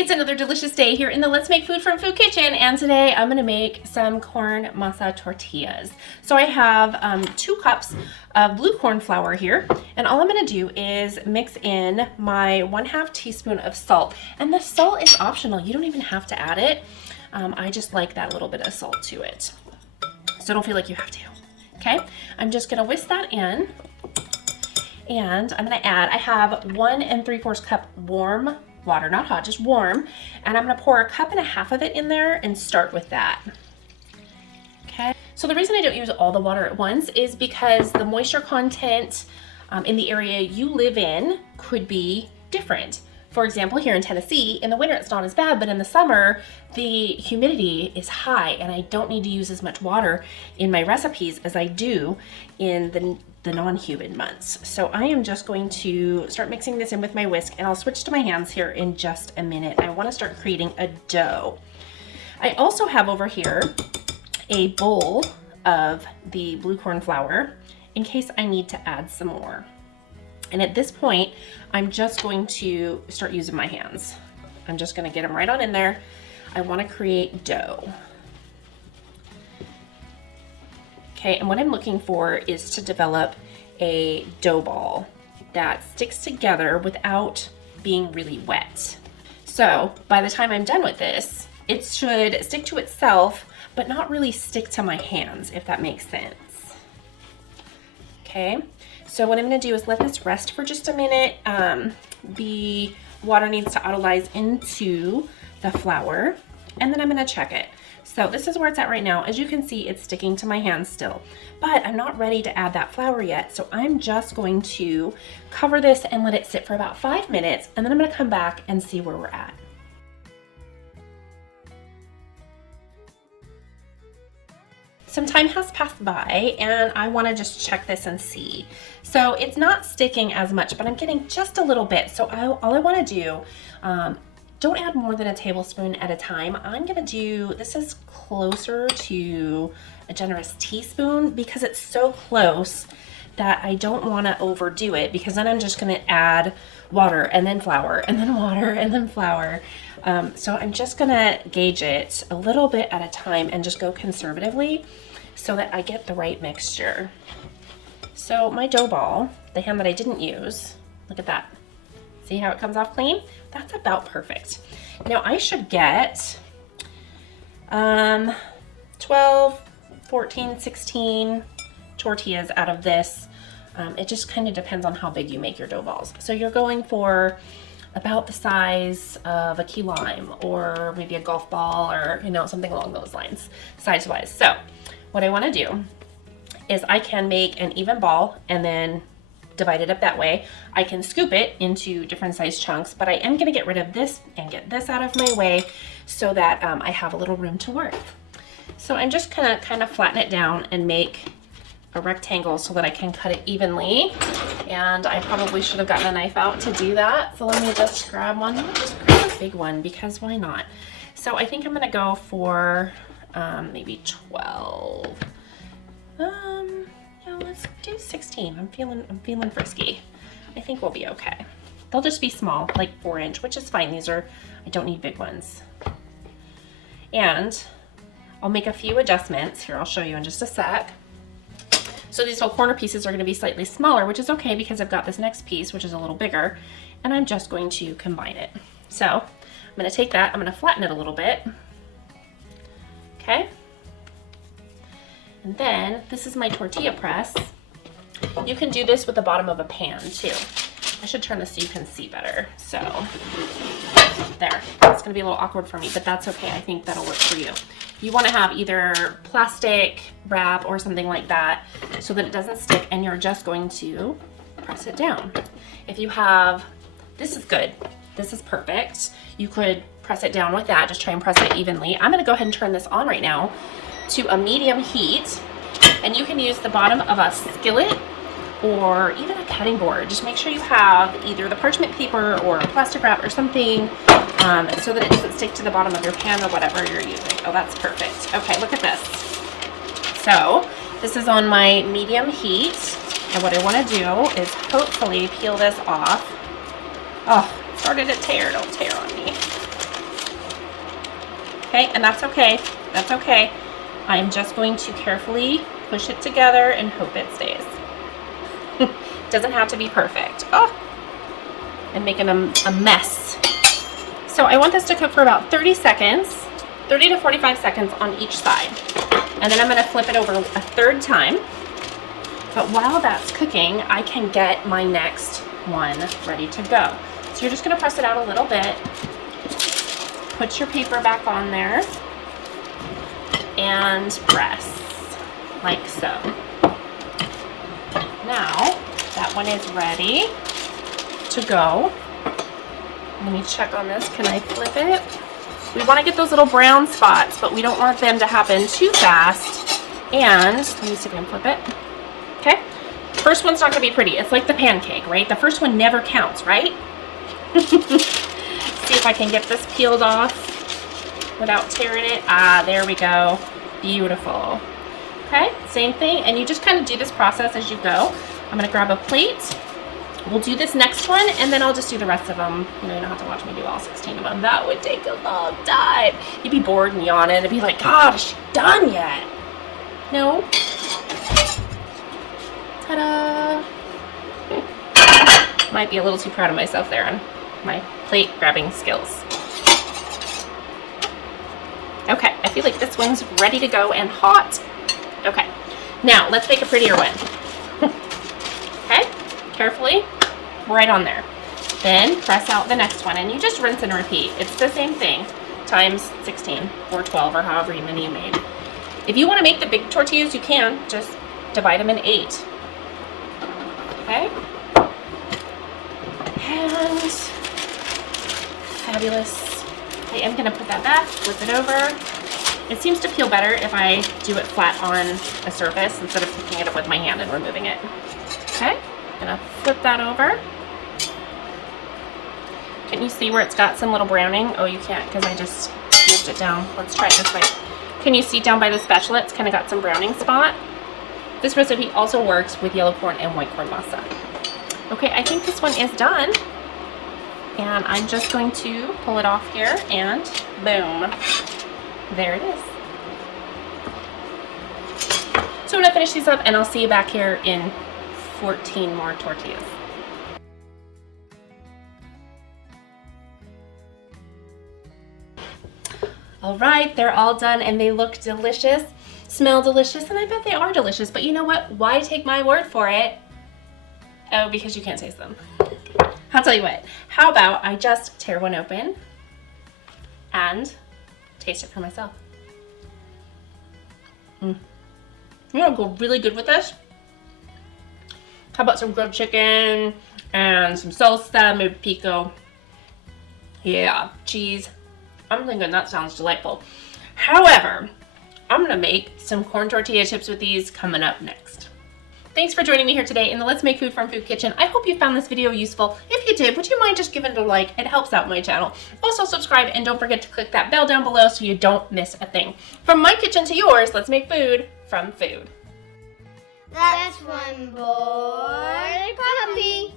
It's another delicious day here in the Let's Make Food from Food Kitchen, and today I'm gonna make some corn masa tortillas. So I have 2 cups of blue corn flour here, and all I'm gonna do is mix in my 1/2 teaspoon of salt. And the salt is optional, you don't even have to add it. I just like that little bit of salt to it. So don't feel like you have to, okay? I'm just gonna whisk that in, and I'm gonna add, I have 1 3/4 cup warm water, not hot, just warm, and I'm gonna pour 1.5 cups of it in there and start with that. Okay, so the reason I don't use all the water at once is because the moisture content in the area you live in could be different. For example, here in Tennessee, in the winter it's not as bad, but in the summer the humidity is high and I don't need to use as much water in my recipes as I do in the non-humid months. So I am just going to start mixing this in with my whisk, and I'll switch to my hands here in just a minute. I want to start creating a dough. I also have over here a bowl of the blue corn flour in case I need to add some more. And at this point, I'm just going to start using my hands. I'm just gonna get them right on in there. I wanna create dough. Okay, and what I'm looking for is to develop a dough ball that sticks together without being really wet. So by the time I'm done with this, it should stick to itself, but not really stick to my hands, if that makes sense. Okay, so what I'm gonna do is let this rest for just a minute. The water needs to autolyze into the flour, and then I'm gonna check it. So this is where it's at right now. As you can see, it's sticking to my hands still, but I'm not ready to add that flour yet. So I'm just going to cover this and let it sit for about 5 minutes, and then I'm gonna come back and see where we're at. Some time has passed by and I wanna just check this and see. So it's not sticking as much, but I'm getting just a little bit. So all I wanna do, don't add more than a tablespoon at a time. I'm gonna do, this is closer to a generous teaspoon because it's so close that I don't wanna overdo it, because then I'm just gonna add water and then flour and then water and then flour. So I'm just gonna gauge it a little bit at a time and just go conservatively so that I get the right mixture. So my dough ball, the hand that I didn't use, look at that. See how it comes off clean? That's about perfect. Now I should get 12, 14, 16 tortillas out of this. It just kind of depends on how big you make your dough balls. So you're going for about the size of a key lime, or maybe a golf ball, or something along those lines, size-wise. So what I want to do is I can make an even ball and then divide it up that way. I can scoop it into different size chunks, but I am going to get rid of this and get this out of my way so that I have a little room to work. So I'm just gonna kind of flatten it down and make a rectangle so that I can cut it evenly. And I probably should have gotten a knife out to do that. So let me just grab one. Let me just grab a big one, because why not? So I think I'm gonna go for maybe 12. Yeah, let's do 16. I'm feeling frisky. I think we'll be okay. They'll just be small, like 4-inch, which is fine. I don't need big ones. And I'll make a few adjustments. Here, I'll show you in just a sec. So these little corner pieces are going to be slightly smaller, which is okay because I've got this next piece, which is a little bigger, and I'm just going to combine it. So I'm going to take that, I'm going to flatten it a little bit. Okay. And then this is my tortilla press. You can do this with the bottom of a pan too. I should turn this so you can see better. So there, it's gonna be a little awkward for me, but that's okay. I think that'll work for you. You wanna have either plastic wrap or something like that so that it doesn't stick, and you're just going to press it down. If you have, this is good. This is perfect. You could press it down with that, just try and press it evenly. I'm gonna go ahead and turn this on right now to a medium heat, and you can use the bottom of a skillet or even a cutting board. Just make sure you have either the parchment paper or a plastic wrap or something so that it doesn't stick to the bottom of your pan or whatever you're using. Oh, that's perfect. Okay, look at this. So this is on my medium heat, and what I want to do is hopefully peel this off. Oh, it started to tear. Don't tear on me. Okay, and that's okay. That's okay. I'm just going to carefully push it together and hope it stays. Doesn't have to be perfect. Oh, I'm making a mess. So I want this to cook for about 30 seconds, 30 to 45 seconds on each side. And then I'm gonna flip it over a third time. But while that's cooking, I can get my next one ready to go. So you're just gonna press it out a little bit, put your paper back on there, and press, like so. Now, that one is ready to go. Let me check on this. Can I flip it? We want to get those little brown spots, but we don't want them to happen too fast. And let me see if I can flip it. Okay. First one's not going to be pretty. It's like the pancake, right? The first one never counts, right? See if I can get this peeled off without tearing it. Ah, there we go. Beautiful. Okay, same thing. And you just kind of do this process as you go. I'm going to grab a plate. We'll do this next one, and then I'll just do the rest of them. You know, you don't have to watch me do all 16 of them. That would take a long time. You'd be bored and yawning and be like, God, is she done yet? No. Ta-da. Might be a little too proud of myself there on my plate grabbing skills. Okay, I feel like this one's ready to go and hot. Okay, now let's make a prettier one. Okay, carefully, right on there. Then press out the next one, and you just rinse and repeat. It's the same thing, times 16 or 12 or however many you made. If you want to make the big tortillas, you can. Just divide them in 8. Okay? And fabulous. I am going to put that back, flip it over. It seems to peel better if I do it flat on a surface instead of picking it up with my hand and removing it. Okay, I'm gonna flip that over. Can you see where it's got some little browning? Oh, you can't because I just moved it down. Let's try it this way. Can you see down by the spatula, it's kind of got some browning spot? This recipe also works with yellow corn and white corn masa. Okay, I think this one is done. And I'm just going to pull it off here and boom. There it is. So I'm gonna finish these up and I'll see you back here in 14 more tortillas. All right, they're all done and they look delicious, smell delicious, and I bet they are delicious. But you know what? Why take my word for it? Oh, because you can't taste them. I'll tell you what, how about I just tear one open and taste it for myself. You know what would go really good with this? How about some grilled chicken and some salsa, maybe pico. Yeah, cheese. I'm thinking that sounds delightful. However, I'm gonna make some corn tortilla chips with these coming up next. Thanks for joining me here today in the Let's Make Food from Food Kitchen. I hope you found this video useful. If you did, would you mind just giving it a like? It helps out my channel. Also subscribe and don't forget to click that bell down below so you don't miss a thing. From my kitchen to yours, let's make food from food. That's one boy puppy.